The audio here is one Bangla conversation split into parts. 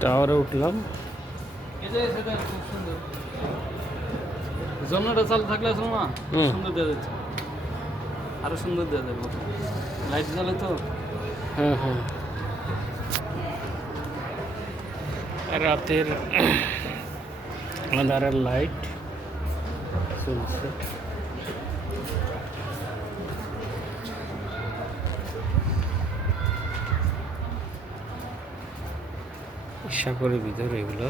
টাওয়ারে উঠলাম। ঝর্ণাটা চালু থাকলে আসলে না সুন্দর দেওয়া যাচ্ছে, আরো সুন্দর দেওয়া যাবে। লাইট জ্বালে তো। হ্যাঁ হ্যাঁ, রাতের আঁধারের লাইট চলছে। সাগরের ভিতর এগুলো।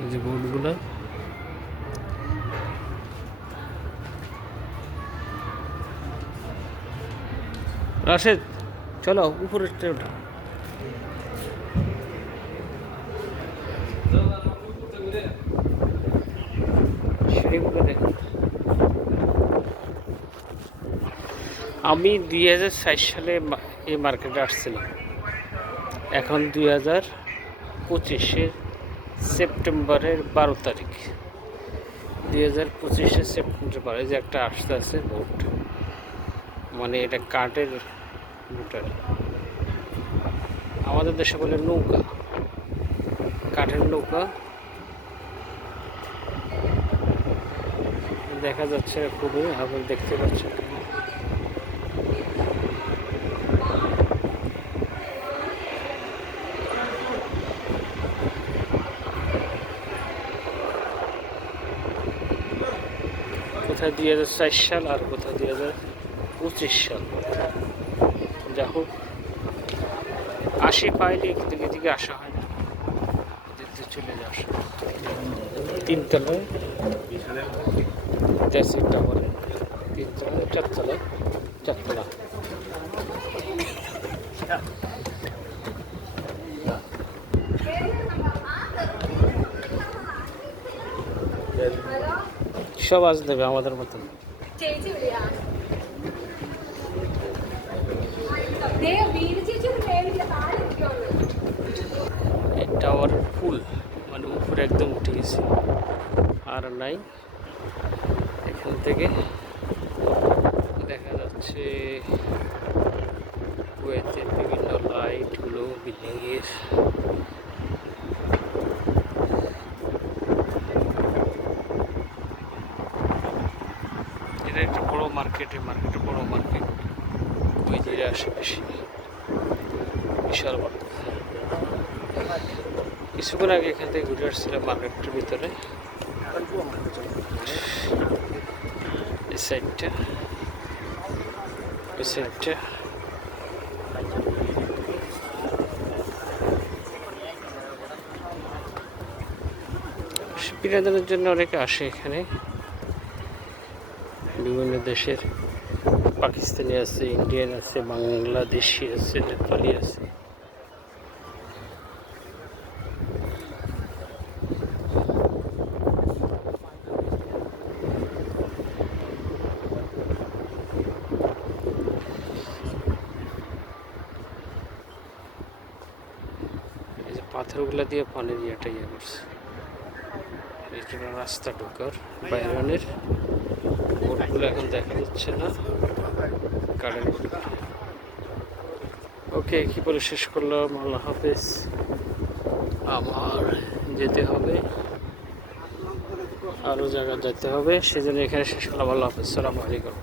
এই যে বোটগুলো, রাশেদ চলো উপরে ওঠা। সিঁড়িগুলো দেখুন। আমি 2004 সালে এই মার্কেটে আসছিলাম, এখন 2025 সেপ্টেম্বরের 12 তারিখ। 2025 সেপ্টেম্বর যে একটা আসতে আছে বোট, মানে এটা কাঠের বোটার, আমাদের দেশে বলে নৌকা, কাঠের নৌকা দেখা যাচ্ছে খুবই। আপনি দেখতে পাচ্ছেন কোথায় 2004 সাল আর কোথায় 2025 সাল। যা হোক, আসি পাইলে এদিকে আসা হয় না, এদিকে চলে যাওয়া আসা। 3 তলায় তেসিক টাওয়ারে, 3 তলায় 4 তলায় 4 তলা। সব আজ দেবে আমাদের মতন। এই টাওয়ার ফুল, মানে উপরে একদম উঠে গেছে, আর নাই। এখান থেকে দেখা যাচ্ছে কুয়েতের বিভিন্ন লাইটগুলো, বিল্ডিংয়ের। এটা একটা বড় মার্কেট, মার্কেটে বড় মার্কেট, কুয়েতের আশেপাশে বিশাল বড়। কিছুক্ষণ আগে এখান থেকে ঘুরে আসছিলাম মার্কেটের ভিতরে। এই সাইডটা, এই সাইডটা বিনোদনের জন্য অনেকে আসে এখানে, বিভিন্ন দেশের, পাকিস্তানি আছে, ইন্ডিয়ান আছে, বাংলাদেশি আছে, নেপালি আছে। এই যে পাথরগুলো দিয়ে পানি দিয়ে একটা ইয়ে করছে, এটা রাস্তা ঢোকার বাইরনের। বোটগুলো এখন দেখা যাচ্ছে না, কারেন্ট বোট। ওকে, কি বলে শেষ করলাম, আল্লাহ হাফেজ। আমার যেতে হবে, আরও জায়গা যেতে হবে, সেজন্য এখানে শেষ করলাম। আল্লাহ হাফেজ, আসসালামু আলাইকুম।